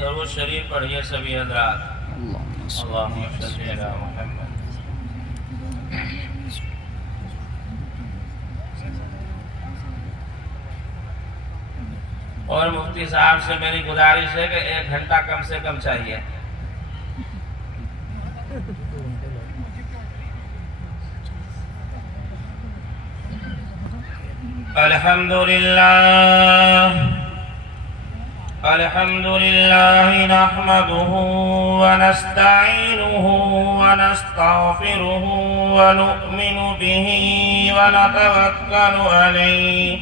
درود شریف پڑھیے سبھی حضرات۔ اللہم صلی علی محمد۔ اور مفتی صاحب سے میری گزارش ہے کہ 1 گھنٹہ کم سے کم چاہیے۔ الحمد لله نحمده ونستعينه ونستغفره ونؤمن به ونتوكل عليه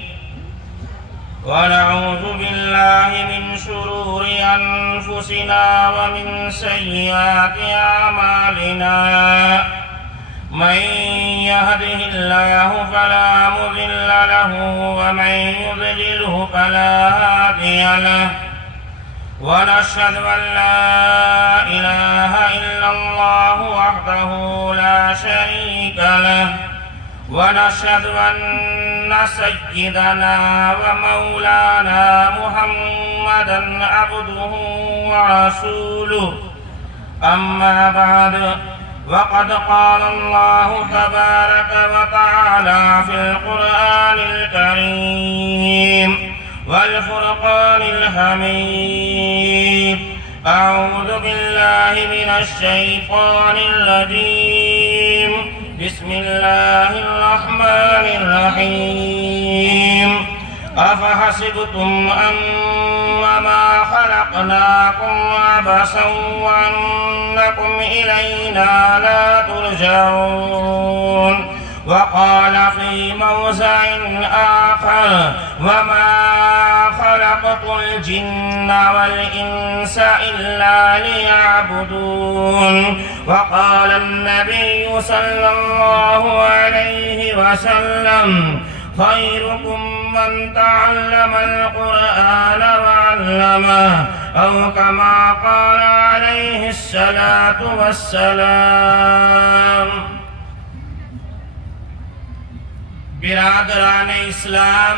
ونعوذ بالله من شرور أنفسنا ومن سيئات أعمالنا من يهده الله فلا مضل له ومن يضلله فلا هادي له ونشهد أن لا إله إلا الله وحده لا شريك له ونشهد أن سيدنا ومولانا محمدا عبده ورسوله أما بعد وقد قال الله تبارك وتعالى في القرآن الكريم والفرقان الحميد أعوذ بالله من الشيطان الرجيم بسم الله الرحمن الرحيم أفحسبتم أنما خلقناكم عبثا وأنكم إلينا لا ترجعون وقال في موضع آخر وما خلقت الجن والإنس إلا ليعبدون وقال النبي صلى الله عليه وسلم خيركم من تعلم القرآن وعلمه أو كما قال عليه الصلاة والسلام۔ برادران اسلام،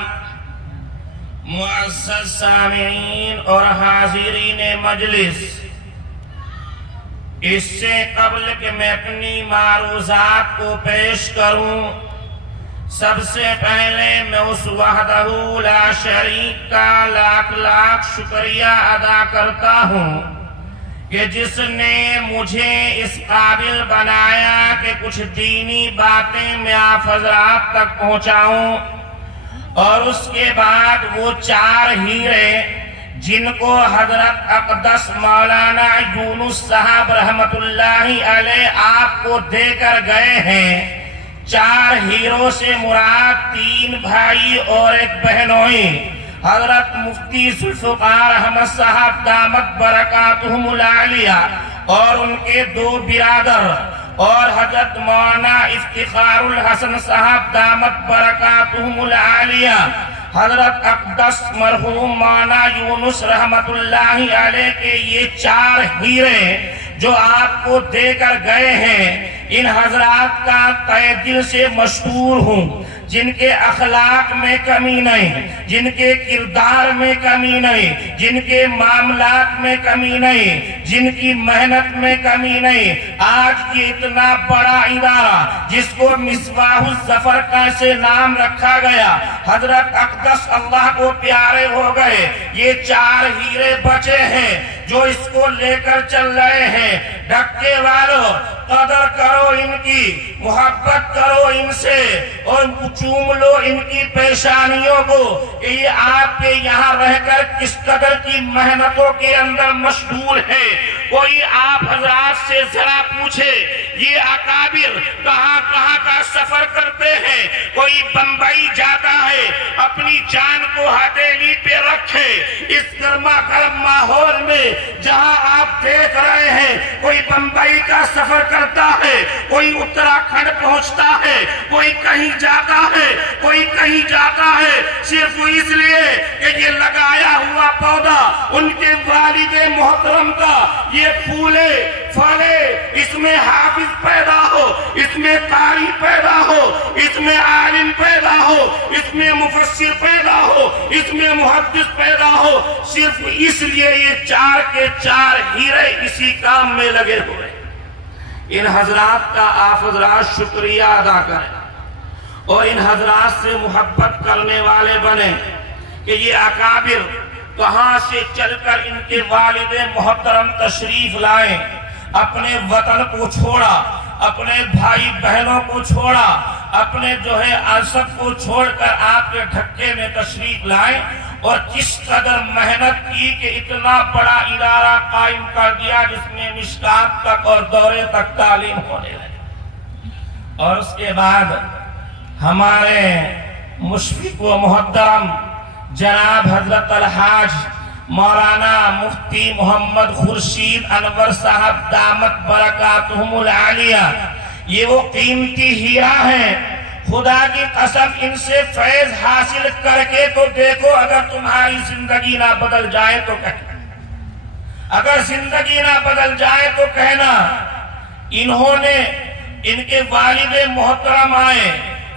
معزز سامعین اور حاضرین مجلس، اس سے قبل کہ میں اپنی معروضات کو پیش کروں، سب سے پہلے میں اس وحدہ لا شریک کا لاکھ لاکھ شکریہ ادا کرتا ہوں کہ جس نے مجھے اس قابل بنایا کہ کچھ دینی باتیں میں آپ حضرات تک پہنچاؤں، اور اس کے بعد وہ 4 ہیرے جن کو حضرت اقدس مولانا یونس صاحب رحمت اللہ علیہ آپ کو دے کر گئے ہیں۔ 4 ہیروں سے مراد 3 بھائی اور 1 بہنوئی، حضرت مفتی ذوالفقار احمد صاحب دامت برکاتہم العالیہ اور ان کے 2 برادر، اور حضرت مولانا افتخار الحسن صاحب دامت برکاتہم العالیہ، حضرت اقدس مرحوم مولانا یونس رحمت اللہ علیہ کے یہ 4 ہیرے جو آپ کو دے کر گئے ہیں، ان حضرات کا تہ دل سے مشکور ہوں، جن کے اخلاق میں کمی نہیں، جن کے کردار میں کمی نہیں، جن کے معاملات میں کمی نہیں، جن کی محنت میں کمی نہیں۔ آج یہ اتنا بڑا ادارہ جس کو مصباح الظفر کا سے نام رکھا گیا، حضرت اقدس اللہ کو پیارے ہو گئے، یہ 4 ہیرے بچے ہیں جو اس کو لے کر چل رہے ہیں۔ ڈھکے والوں، قدر کرو ان کی، محبت کرو ان سے، اور چوم لو ان کی پیشانیوں کو کہ یہ آپ کے یہاں رہ کر کس قدر کی محنتوں کے اندر مشغول ہے۔ کوئی آپ حضرات سے ذرا پوچھے یہ اکابر کہاں کہاں کا سفر کرتے ہیں، کوئی بمبئی جاتا ہے اپنی جان کو ہتھیلی پہ رکھے اس گرما گرم ماحول میں جہاں آپ دیکھ رہے ہیں، کوئی بمبئی کا سفر کرتا ہے، کوئی اتراکھنڈ پہنچتا ہے، کوئی کہیں جاتا ہے، کوئی کہیں جاتا ہے، صرف اس لیے کہ یہ لگایا ہوا پودا ان کے والد محترم کا یہ پھولے پھلے، اس میں حافظ پیدا ہو، اس میں قاری پیدا ہو، اس میں عالم پیدا ہو، اس میں مفسر پیدا ہو، اس میں محدث پیدا ہو، صرف اس لیے یہ 4 کے 4 ہیرے اسی کام میں لگے ہوئے۔ ان حضرات کا آپ حضرات شکریہ ادا کریں اور ان حضرات سے محبت کرنے والے بنیں کہ یہ اکابر کہاں سے چل کر ان کے والد محترم تشریف لائے، اپنے وطن کو چھوڑا، اپنے بھائی بہنوں کو چھوڑا، اپنے جو ہے عرصت کو چھوڑ کر آپ کے ڈھکے میں تشریف لائے اور کس قدر محنت کی کہ اتنا بڑا ادارہ قائم کر دیا جس میں مشکات تک اور دورے تک تعلیم ہونے لگی۔ اور اس کے بعد ہمارے مشفق و محترم جناب حضرت الحاج مولانا مفتی محمد خورشید انور صاحب دامت برکاتہم العالیہ، یہ وہ قیمتی ہیرا ہیں، خدا کی قسم ان سے فیض حاصل کر کے تو دیکھو، اگر تمہاری زندگی نہ بدل جائے تو کہنا، اگر زندگی نہ بدل جائے تو کہنا۔ انہوں نے، ان کے والد محترم آئے،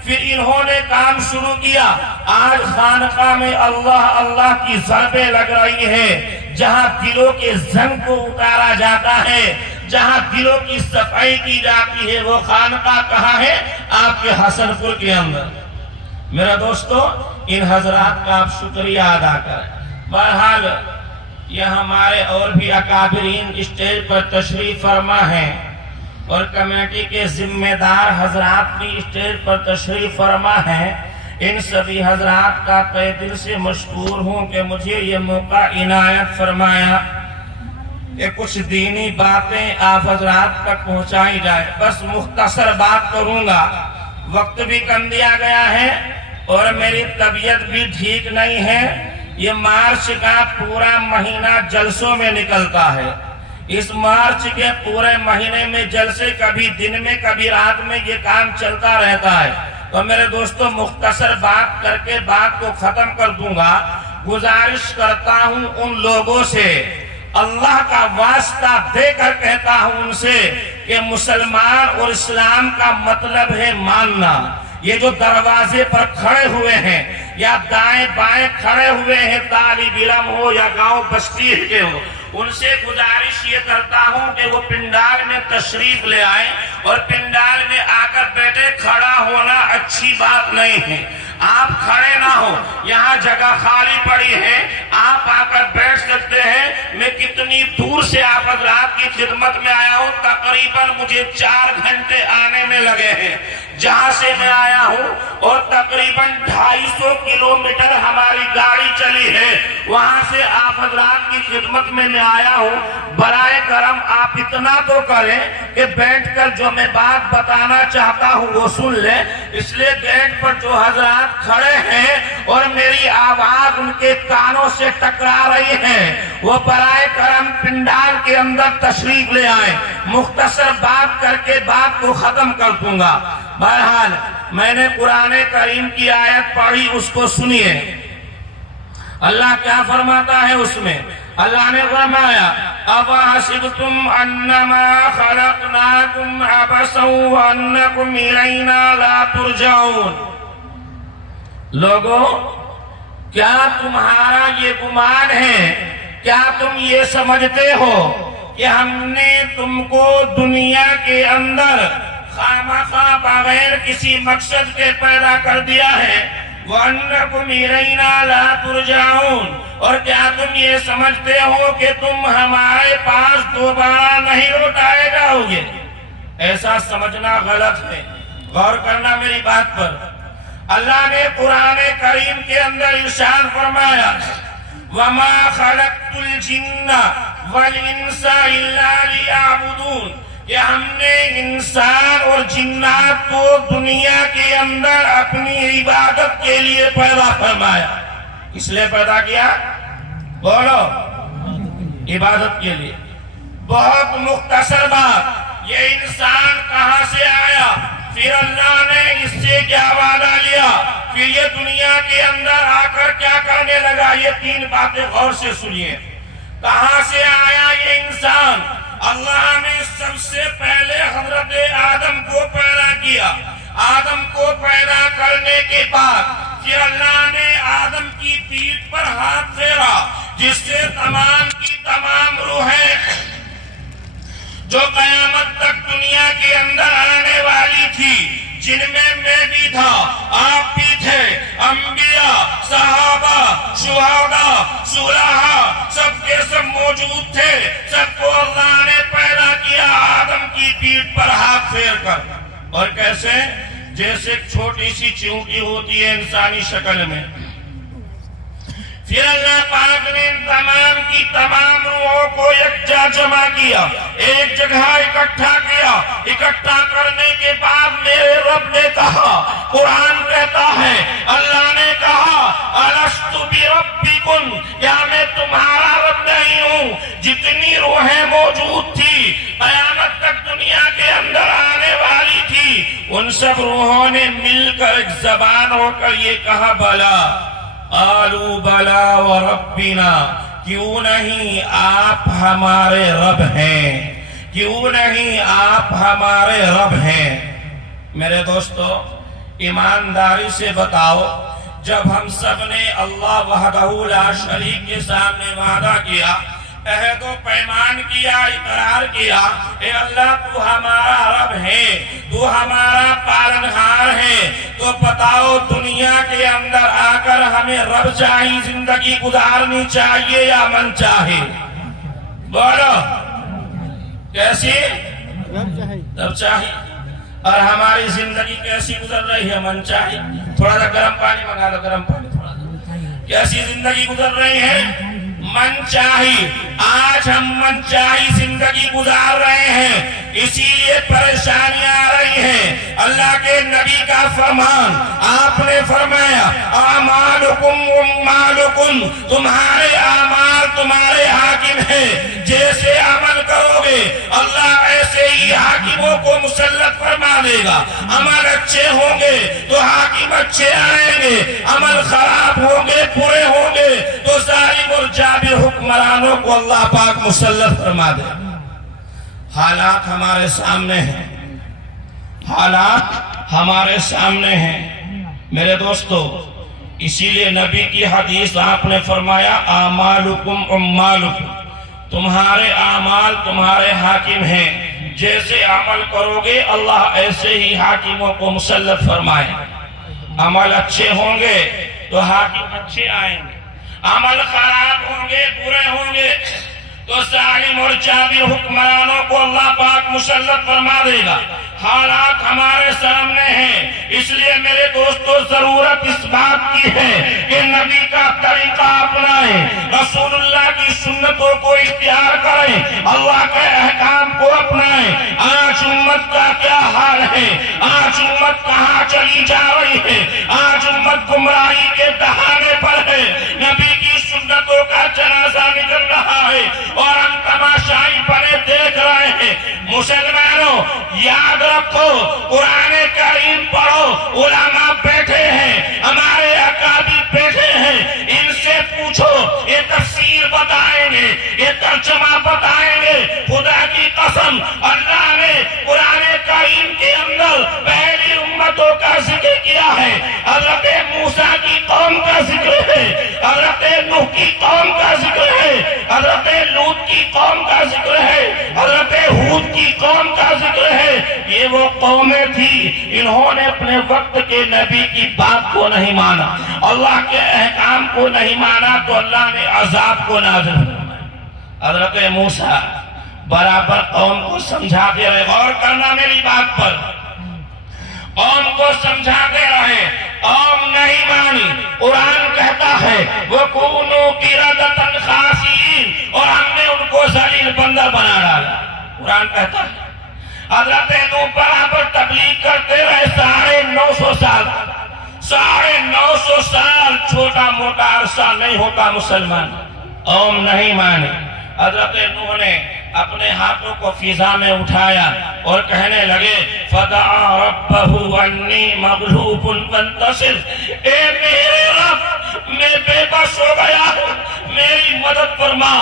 پھر انہوں نے کام شروع کیا۔ آج خانقاہ میں اللہ اللہ کی ضربیں لگ رہی ہیں، جہاں دلوں کے زنگ کو اتارا جاتا ہے، جہاں دلوں کی صفائی کی جاتی ہے، وہ خانقاہ کہاں ہے؟ آپ کے حسن پور کے اندر۔ میرا دوستو، ان حضرات کا آپ شکریہ ادا کریں۔ بہرحال یہ ہمارے اور بھی اکابرین اسٹیج پر تشریف فرما ہیں اور کمیٹی کے ذمہ دار حضرات بھی اسٹیج پر تشریف فرما ہیں۔ ان سبھی حضرات کا تہ دل سے مشکور ہوں کہ مجھے یہ موقع عنایت فرمایا کہ کچھ دینی باتیں آپ حضرات تک پہنچائی جائے۔ بس مختصر بات کروں گا، وقت بھی کم دیا گیا ہے اور میری طبیعت بھی ٹھیک نہیں ہے۔ یہ مارچ کا پورا مہینہ جلسوں میں نکلتا ہے۔ اس مارچ کے پورے مہینے میں جلسے کبھی دن میں کبھی رات میں یہ کام چلتا رہتا ہے۔ تو میرے دوستو، مختصر بات کر کے بات کو ختم کر دوں گا۔ گزارش کرتا ہوں ان لوگوں سے، اللہ کا واسطہ دے کر کہتا ہوں ان سے کہ مسلمان اور اسلام کا مطلب ہے ماننا۔ یہ جو دروازے پر کھڑے ہوئے ہیں یا دائیں بائیں کھڑے ہوئے ہیں، طالب علم ہو یا گاؤں بستی کے ہو، ان سے گزارش یہ کرتا ہوں کہ وہ پنڈال میں تشریف لے آئیں اور پنڈال میں آ کر بیٹھے۔ کھڑا ہونا اچھی بات نہیں ہے، آپ کھڑے نہ ہو، یہاں جگہ خالی پڑی ہے، آپ آ کر بیٹھ سکتے ہیں۔ میں کتنی دور سے آپ حضرات کی خدمت میں آیا ہوں، تقریباً مجھے 4 گھنٹے آنے میں لگے ہیں جہاں سے میں آیا ہوں، اور تقریباً 250 کلومیٹر ہماری گاڑی چلی ہے، وہاں سے آپ حضرات کی خدمت میں آیا ہوں۔ برائے کرم آپ اتنا تو کریں کہ بیٹھ کر جو میں بات بتانا چاہتا ہوں وہ سن لیں۔ اس لیے گیٹ پر جو حضرات کھڑے ہیں اور میری آواز ان کے کانوں سے ٹکرا رہی ہے، وہ برائے کرم پنڈال کے اندر تشریف لے آئیں۔ مختصر بات کر کے بات کو ختم کر دوں گا۔ بہرحال میں نے قرآن کریم کی آیت پڑھی، اس کو سنیے۔ اللہ کیا فرماتا ہے اس میں؟ اللہ نے فرمایا اَفَحَسِبْتُمْ أَنَّمَا خَلَقْنَاكُمْ عَبَثًا وَأَنَّكُمْ إِلَيْنَا لَا تُرْجَعُونَ۔ لوگوں، کیا تمہارا یہ گمان ہے، کیا تم یہ سمجھتے ہو کہ ہم نے تم کو دنیا کے اندر خامخواہ بغیر کسی مقصد کے پیدا کر دیا ہے؟ وَأَنَّكُمْ إِلَيْنَا لَا تُرْجَعُونَ۔ اور کیا تم یہ سمجھتے ہو کہ تم ہمارے پاس دوبارہ نہیں لوٹائے جاؤ گے؟ ایسا سمجھنا غلط ہے، غور کرنا میری بات پر۔ اللہ نے قرآن کریم کے اندر ارشاد فرمایا وَمَا خَلَقْتُ الْجِنَّ وَالْإِنسَ إِلَّا لِيَعْبُدُونَ، کہ ہم نے انسان اور جنات کو دنیا کے اندر اپنی عبادت کے لیے پیدا فرمایا۔ اس لیے پیدا کیا؟ بولو، عبادت کے لیے۔ بہت مختصر بات، یہ انسان کہاں سے آیا، پھر اللہ نے اس سے کیا وعدہ لیا، پھر یہ دنیا کے اندر آ کر کیا کرنے لگا، یہ 3 باتیں غور سے سنیے۔ کہاں سے آیا یہ انسان؟ اللہ نے سب سے پہلے حضرت آدم کو پیدا کیا. آدم کو پیدا کرنے کے بعد پھر اللہ نے آدم کی پیٹھ پر ہاتھ پھیرا, جس سے تمام کی تمام روحیں جو قیامت تک دنیا کے اندر آنے والی تھی, جن میں بھی تھا, آپ بھی تھے, انبیاء, صحابہ, شہداء, صلحاء, سب کے سب موجود تھے. سب کو اللہ نے پیدا کیا آدم کی پیٹھ پر ہاتھ پھیر کر. اور کیسے؟ جیسے ایک چھوٹی سی چیونٹی ہوتی ہے انسانی شکل میں. پھر اللہ پاک نے ان تمام کی تمام روحوں کو یکجا جمع کیا, ایک جگہ اکٹھا کیا. اکٹھا کرنے کے بعد میرے رب نے کہا, قرآن کہتا ہے, اللہ نے کہا, الست بربکم, کیا میں تمہارا رب نہیں ہوں؟ جتنی روحیں موجود تھی قیامت تک دنیا کے اندر آنے والی تھی, ان سب روحوں نے مل کر ایک زبان ہو کر یہ کہا, بلا قالوا بلا وربنا, کیوں نہیں آپ ہمارے رب ہیں, کیوں نہیں آپ ہمارے رب ہیں. میرے دوستو, ایمانداری سے بتاؤ, جب ہم سب نے اللہ وحدہ لا شریک کے سامنے وعدہ کیا, عہد و پیمان کیا, اقرار کیا, اے اللہ تو ہمارا رب ہے, تو ہمارا پالنہار ہے, تو بتاؤ دنیا کے اندر آ کر ہمیں رب چاہی زندگی گزارنی چاہیے یا من چاہے؟ بولو کیسی؟ رب چاہیے. اور ہماری زندگی کیسی گزر رہی ہے؟ من چاہیے. تھوڑا سا گرم پانی منگا دو, گرم پانی تھوڑا سا. کیسی زندگی گزر رہی ہے؟ من چاہی. آج ہم من چاہی زندگی گزار رہے ہیں, اسی لیے پریشانیاں آ رہی ہیں. اللہ کے نبی کا فرمان, آپ نے فرمایا, اعمالکم امالکم, تمہارے اعمال تمہارے حاکم ہیں, جیسے عمل کرو گے اللہ ایسے ہی حاکموں کو مسلط فرما دے گا. عمل اچھے ہوں گے تو حاکم اچھے آئیں گے, عمل خراب ہوں گے, برے ہوں گے تو ظالم اور جابر حکمرانوں کو اللہ پاک مسلط فرما دے. حالات ہمارے سامنے ہیں, حالات ہمارے سامنے ہیں میرے دوستو. اسی لیے نبی کی حدیث آپ نے فرمایا, اعمالکم امالکم, تمہارے اعمال تمہارے حاکم ہیں, جیسے عمل کرو گے اللہ ایسے ہی حاکموں کو مسلط فرمائے. عمل اچھے ہوں گے تو حاکم اچھے آئیں گے, عمل خراب ہوں گے, برے ہوں گے تو ظالم اور جابر حکمرانوں کو اللہ پاک مسلط فرما دے گا. حالات ہمارے سامنے ہیں, اس لیے میرے دوستو ضرورت اس بات کی ہے کہ نبی کا طریقہ اپنائیں, رسول اللہ کی سنتوں کو اختیار کریں, اللہ کے احکام کو اپنائیں. آج امت کا کیا حال ہے, آج امت کہاں چلی جا رہی ہے, آج امت گمراہی کے دہانے پر ہے. نبی کی سنتوں کا جنازہ نکل رہا ہے اور ہم تماشائی بنے دیکھ رہے ہیں. مسلمانوں یاد رکھو, قرآن کریم پڑھو, علماء بیٹھے ہیں, ہمارے اکابر بیٹھے ہیں, ان سے پوچھو, یہ تفسیر بتائیں گے, یہ ترجمہ بتائیں گے. خدا کی قسم اللہ نے قرآن کریم کے اندر پہلی امتوں کا ذکر کیا ہے. حضرت موسیٰ کی قوم کا ذکر ہے, حضرت نوح کی قوم کا ذکر ہے, حضرت لوط کی قوم کا ذکر ہے, حضرت ہود کی قوم کا ذکر ہے. یہ وہ قومیں تھی, انہوں نے اپنے وقت کے نبی کی بات کو نہیں مانا, اللہ کے احکام کو نہیں مانا, تو اللہ نے عذاب کو نازل فرمایا. حضرت موسیٰ برابر قوم کو سمجھاتے رہے, غور کرنا میری بات پر, قوم کو سمجھاتے رہے, قوم نہیں مانی. قرآن کہتا ہے وَكُونُوا قِرَدَةً خَاسِئِينَ, اور ہم نے ان کو ذلیل بندر بنا ڈالا. قرآن کہتا ہے حضرت نوح برابر تبلیغ کرتے رہے 950 سال, 950 سال, چھوٹا موٹا عرصہ نہیں ہوتا مسلمان. قوم نہیں مانی. حضرت نوح نے اپنے ہاتھوں کو فضا میں اٹھایا اور کہنے لگے فَدَعَا رَبَّهُ أَنِّي مَغْلُوبٌ فَانتَصِرْ, اے میرے رب میں بے بس ہو گیا ہوں, میری مدد فرما.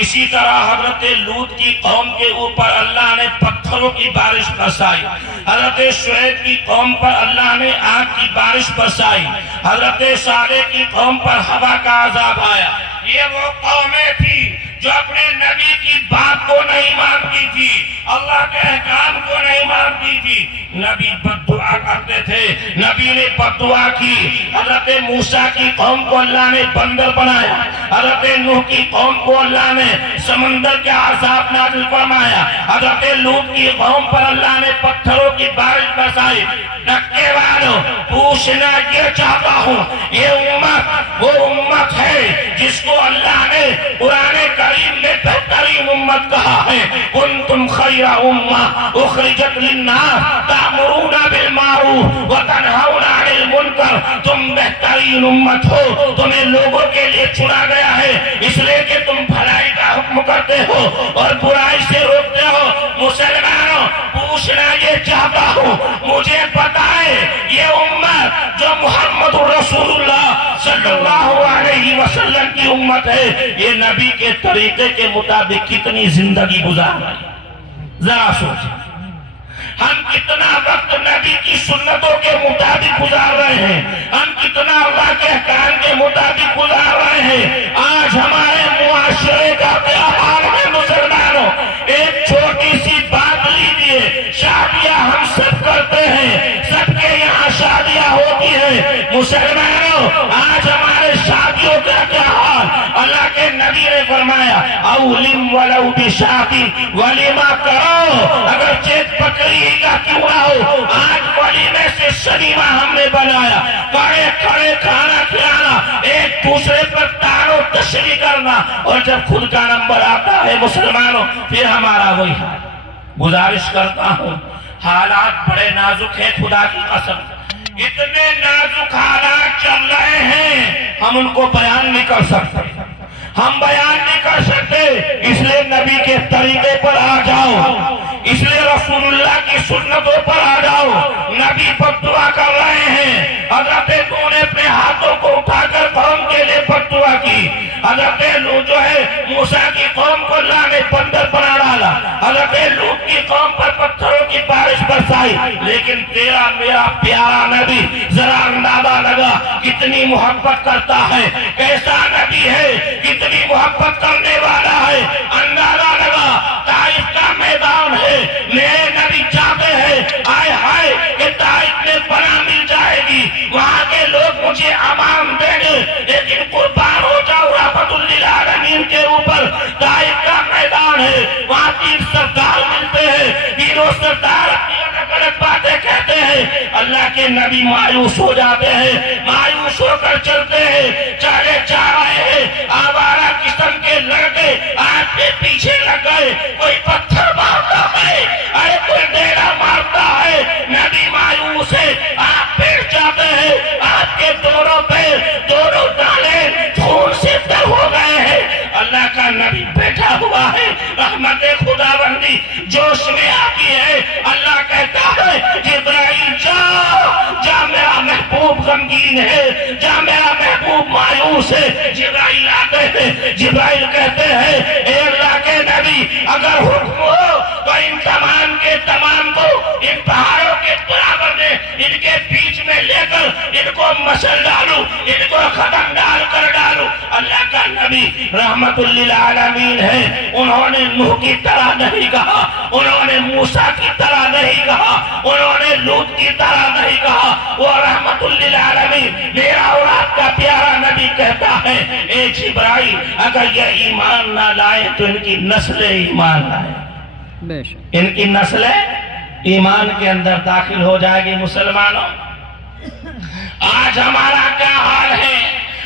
اسی طرح حضرت لوط کی قوم کے اوپر اللہ نے پتھروں کی بارش برسائی، حضرت شعیب کی قوم پر اللہ نے آگ کی بارش برسائی، حضرت صالح کی قوم پر ہوا کا عذاب آیا۔ یہ وہ قومیں تھی جو اپنے نبی کی بات کو نہیں مانتی تھی، اللہ کے احکام کو نہیں مانتی تھی، نبی بد دعا کرتے تھے، نبی نے بد دعا کی۔ حضرت موسیٰ کی قوم کو اللہ نے بندر بنایا، حضرت نوح کی قوم کو اللہ نے سمندر کے عذاب نازل فرمایا، حضرت لوط کی قوم پر اللہ نے پتھروں کی بارش برسائی۔ ڈکے والوں، پوچھنا یہ چاہتا ہوں، یہ امت وہ امت ہے جس کو اللہ نے قرآن کریم میں بہترین امت کہا ہے، کنتم خیر امہ اخرجت للناس تأمرون بالمعروف وتنہون عن المنکر۔ تم بہترین امت ہو، تمہیں لوگوں کے لیے چنا گیا ہے اس لیے کہ تم بھلائی کا حکم کرتے ہو اور برائی سے روکتے ہو۔ مسلمانوں، پوچھنا یہ چاہتا ہوں، مجھے بتائے یہ امت جو محمد رسول اللہ صلی اللہ علیہ وسلم کی امت ہے، یہ نبی کے طریقے کے مطابق کتنی زندگی گزار رہی ہے؟ ذرا سوچیں، ہم کتنا وقت نبی کی سنتوں کے مطابق گزار رہے ہیں، ہم کتنا اللہ کے احکام کے مطابق گزار رہے ہیں۔ آج ہمارے معاشرے کا کیا حال ہے مسلمانوں؟ ایک چھوٹی سی بات لیجیے، شادیاں ہم سب کرتے ہیں، سب کے یہاں شادیاں ہوتی ہیں، مسلمانوں آج ہمارے شادیوں کا کیا حال؟ اللہ کے نبی نے فرمایا اولم ولو بشاتی، ولیمہ کرو اگرچہ بکری کا کیوں نہ ہو، آج ولیمے سے شریمہ ہم نے بنایا، کھڑے کھڑے کھانا کھلانا، ایک دوسرے پر تان و تشریح کرنا، اور جب خود کا نمبر آتا ہے مسلمانوں پھر ہمارا وہی حال۔ گزارش کرتا ہوں، حالات بڑے نازک ہیں، خدا کی قسم اتنے نازک حالات چل رہے ہیں ہم ان کو بیان نہیں کر سکتے، ہم بیان نہیں کر سکتے، اس لیے نبی کے طریقے پر آ جاؤ، اس لیے رسول اللہ کی سنتوں پر آ جاؤ۔ نبی بد دعا کر رہے ہیں، حضرت نوح نے اپنے ہاتھوں کو اٹھا کر قوم کے لیے بد دعا کی، حضرت لوط جو ہے موسیٰ کی قوم کو اللہ نے بندر بنا ڈالا، حضرت لوط کی قوم پر پتھروں کی بارش برسائی، لیکن تیرا میرا پیارا نبی ذرا اندازہ لگا کتنی محبت کرتا ہے، کیسا نبی ہے، کتنی محبت کرنے والا ہے، اندازہ لگا طائف کا میدان ہے، میرے نبی چاہتے ہیں آئے ہائے کہ طائف میں پناہ مل جائے گی، وہاں کے لوگ مجھے امان دیں گے، لیکن قربان ہو جاؤ رحمت للعالمین کے اوپر، طائف کا میدان ہے، وہاں تین سردار ملتے ہیں، تینوں سردار اپنی الگ الگ باتیں کہتے ہیں، اللہ کے نبی مایوس ہو جاتے ہیں، مایوس ہو کر چلتے ہیں، چلے جا رہے ہیں، آوارہ قسم کے لڑکے آپ کے پیچھے لگ گئے، کوئی پتھر مارتا ہے، ارے کوئی ڈیرا مارتا ہے، نبی مایوس ہے، آپ پھر جاتے ہیں، آپ کے دونوں پیر دونوں ڈالیں خون سے تر ہو گئے ہیں، اللہ کا نبی بیٹھا ہوا ہے، رحمت خداوندی جوش میں آتی ہے، اللہ کہتا ہے جبرائیل جا میرا محبوب غمگین ہے، جا میرا محبوب مایوس ہے، جبرائیل آتے ہیں، جبرائیل کہتے ہیں اے اللہ کے نبی اگر حکم ہو تو ان تمام کے تمام کو ان پہاڑوں کے برابر میں ان کے بیچ میں لے کر ان کو مشل ڈالوں، ان کو ختم ڈال کر ڈالوں۔ اللہ کا نبی رحمت للعالمین ہے، انہوں نے نوح کی طرح نہیں کہا، انہوں نے موسیٰ کی طرح نہیں کہا، انہوں نے لوط کی طرح نہیں کہا، وہ رحمت للعالمین میرا اور آپ کا پیارا نبی کہتا ہے اے جبرائیل اگر یہ ایمان نہ لائے تو ان کی نسل ایمان لائے، ان کی نسل ایمان کے اندر داخل ہو جائے گی۔ مسلمانوں آج ہمارا کیا حال ہے؟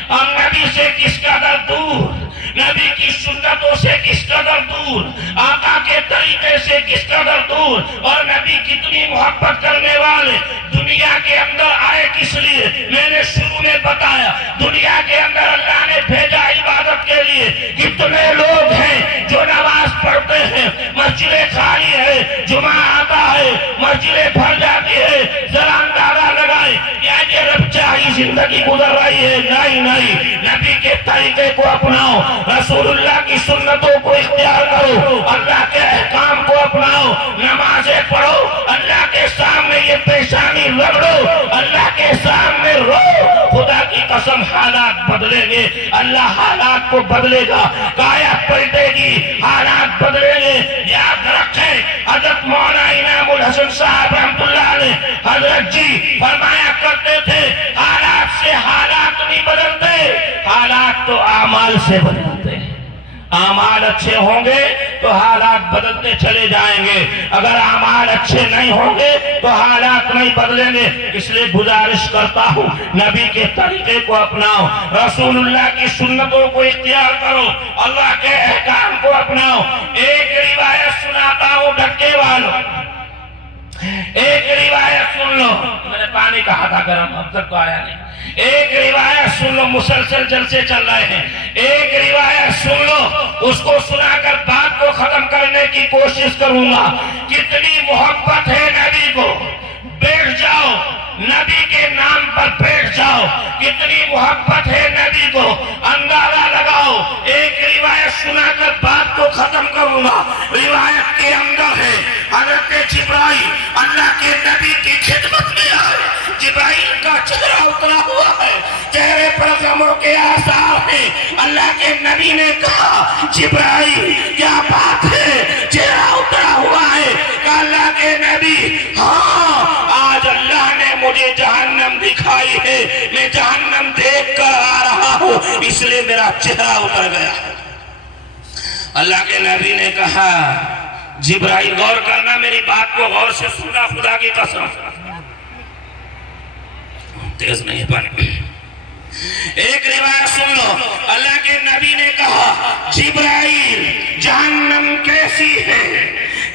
ہم نبی سے کس قدر دور، نبی کی سنتوں سے کس قدر دور، آقا کے طریقے سے کس قدر دور، اور نبی کتنی محبت کرنے والے دنیا کے اندر آئے کس لیے؟ میں نے شروع میں بتایا دنیا کے اندر اللہ نے بھیجا عبادت کے لیے، کتنے لوگ ہیں جو نماز پڑھتے ہیں، مسجدیں خالی ہے، جمعہ آتا ہے مسجدیں بھر جاتی ہے، ذرا اندازہ لگائیں کیا یہ رب چاہیے ساری زندگی گزر رہی ہے. نہیں نہیں، نبی کے طریقے کو اپناؤ، رسول اللہ کی سنتوں کو اختیار کرو، اللہ کے احکام کو اپناؤ، نمازیں پڑھو، اللہ کے سامنے یہ پیشانی رگڑو، اللہ کے سامنے رو. خدا کی قسم حالات بدلیں گے، اللہ حالات کو بدلے گا، کایا پلٹے گی، حالات بدلیں گے. یاد رکھیں حضرت مولانا انعام الحسن صاحب رحمت اللہ علیہ حضرت جی فرمایا کرتے تھے حالات سے حالات نہیں بدلتے، حالات تو اعمال سے بدلتے ہیں. اعمال اچھے ہوں گے تو حالات بدلتے چلے جائیں گے، اگر اعمال اچھے نہیں ہوں گے تو حالات نہیں بدلیں گے. اس لیے گزارش کرتا ہوں نبی کے طریقے کو اپناؤ، رسول اللہ کی سنتوں کو اختیار کرو، اللہ کے احکام کو اپناؤ. ایک روایت سناتا ہوں ڈھکے والوں، ایک روایت سن لو. میں نے پانی کہا تھا گرم، اب تک تو آیا نہیں. ایک روایت سن لو، مسلسل جلسے چل رہے ہیں. ایک روایت سن لو، اس کو سنا کر بات کو ختم کرنے کی کوشش کروں گا. کتنی محبت ہے نبی کو، بیٹھ جاؤ نبی کے نام پر بیٹھ جاؤ. کتنی محبت ہے نبی کو، اندازہ لگاؤ. ایک روایت سنا کر بات کو ختم کروں گا. روایت کے اندر ہے حضرت جبرائیل اللہ کے نبی کی خدمت میں آئے. جبرائیل کا چہرہ اترا ہوا ہے، چہرے پر غموں کے آثار ہیں. اللہ کے نبی نے کہا جبرائیل کیا بات ہے، چہرہ اترا ہوا ہے. کہا اللہ کے نبی ہاں، آج اللہ نے مجھے جہنم دکھائی ہے، میں جہنم دیکھ کر آ رہا ہوں، اس لیے میرا چہرہ اتر گیا. اللہ کے نبی نے کہا جبرائیل غور کرنا، میری بات کو غور سے سننا، خدا کی قسم. تیز نہیں پانی. ایک روایت سن لو، اللہ کے نبی نے کہا جبرائیل جہنم کیسی ہے،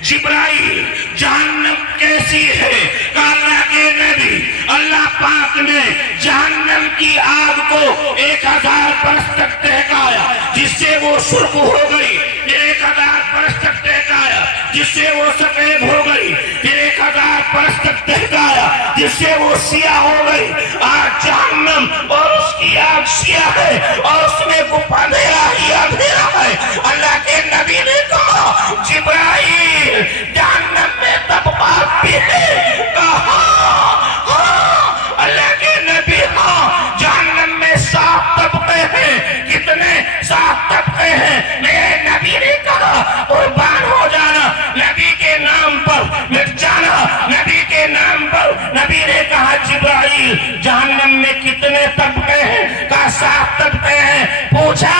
جبرائیل جہنم کیسی ہے. کہا اللہ کے نبی اللہ پاک نے جہنم کی آگ کو 1000 برس تک دہکایا جس سے وہ سرخ ہو گئی، پھر 1000 برس تک دہکایا جس سے وہ سفید ہو گئی، پھر 1000 برس تک دہکایا جس سے وہ سیاہ ہو گئی. آج جہنم اور اس کی آگ سیاہ ہے اور اس میں وہ اندھیرا ہی اندھیرا ہے. اللہ کے نبی نے کہا جبرائیل جہنم میں طبقات بھی ہے. کہا ہاں، اللہ کے نبی ہاں، جہنم میں 7 طبقے ہیں. کتنے 7 طبقے ہیں. میرے نبی نے کہا قربان ہو جانا نبی کے نام پر، مٹ جانا نبی کے نام پر. نبی نے کہا جبرائیل جہنم میں کتنے طبقے ہیں؟ کہا 7 طبقے ہیں. پوچھا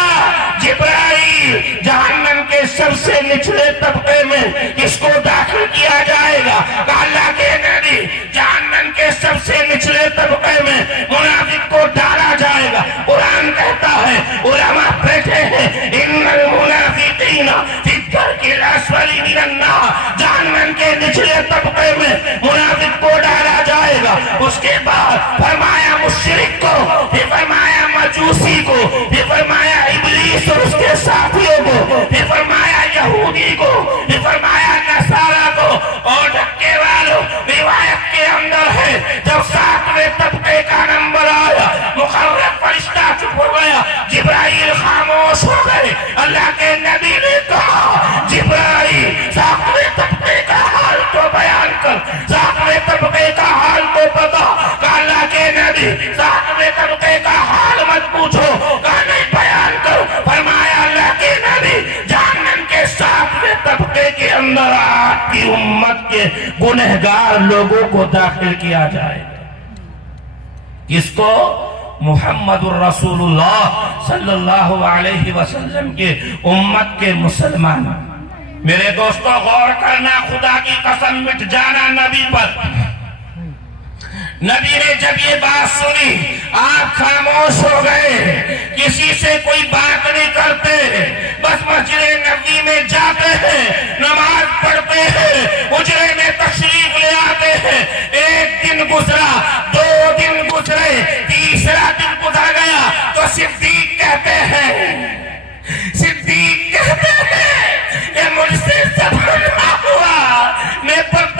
جبرائیل جہنم کے سب سے نچلے طبقے میں کس کو داخل کیا جائے گا؟ کہا اللہ کے نبی جہنم کے سب سے نچلے طبقے میں منافق کو ڈالا جائے گا. قرآن کہتا ہے، علماء بیٹھے ہیں، ان المنافقین فی الدرک الاسفل من النار، جہنم کے نچلے طبقے میں منافق کو ڈالا جائے گا. اس کے بعد فرمایا مشرک کو، پھر فرمایا مجوسی کو، پھر فرمایا ابلیس اور اس کے ساتھیوں کو، پھر فرمایا یہودی کو، پھر فرمایا نصارہ کو. اور ڈھکے والوں روایت کے اندر ہے جب 7ویں طبقے کا نمبر آیا مقرر فرشتہ چپ ہو گیا، جبرائیل خاموش ہو گئے. اللہ کے نبی نے کہا جبرائیل 7ویں طبقے کا حال تو بیان کر، 7ویں طبقے کا حال تو پتا. کہا اللہ کے نبی 7ویں طبقے کا حال مت پوچھو. کہا نہیں بیان کر. فرمایا اللہ کے نبی جہنم کے 7ویں طبقے کے اندر آپ کی امت کے گنہگار لوگوں کو داخل کیا جائے. کس کو؟ محمد الرسول اللہ صلی اللہ علیہ وسلم کے امت کے مسلمان. میرے دوستو غور کرنا، خدا کی قسم مٹ جانا نبی پر. نبی نے جب یہ بات سنی آپ خاموش ہو گئے، کسی سے کوئی بات نہیں کرتے، بس مسجد نبوی میں جاتے ہیں، نماز پڑھتے ہیں، حجرے میں تشریف لے آتے ہیں. ایک دن گزرا، 2 دن گزرے، تیسرا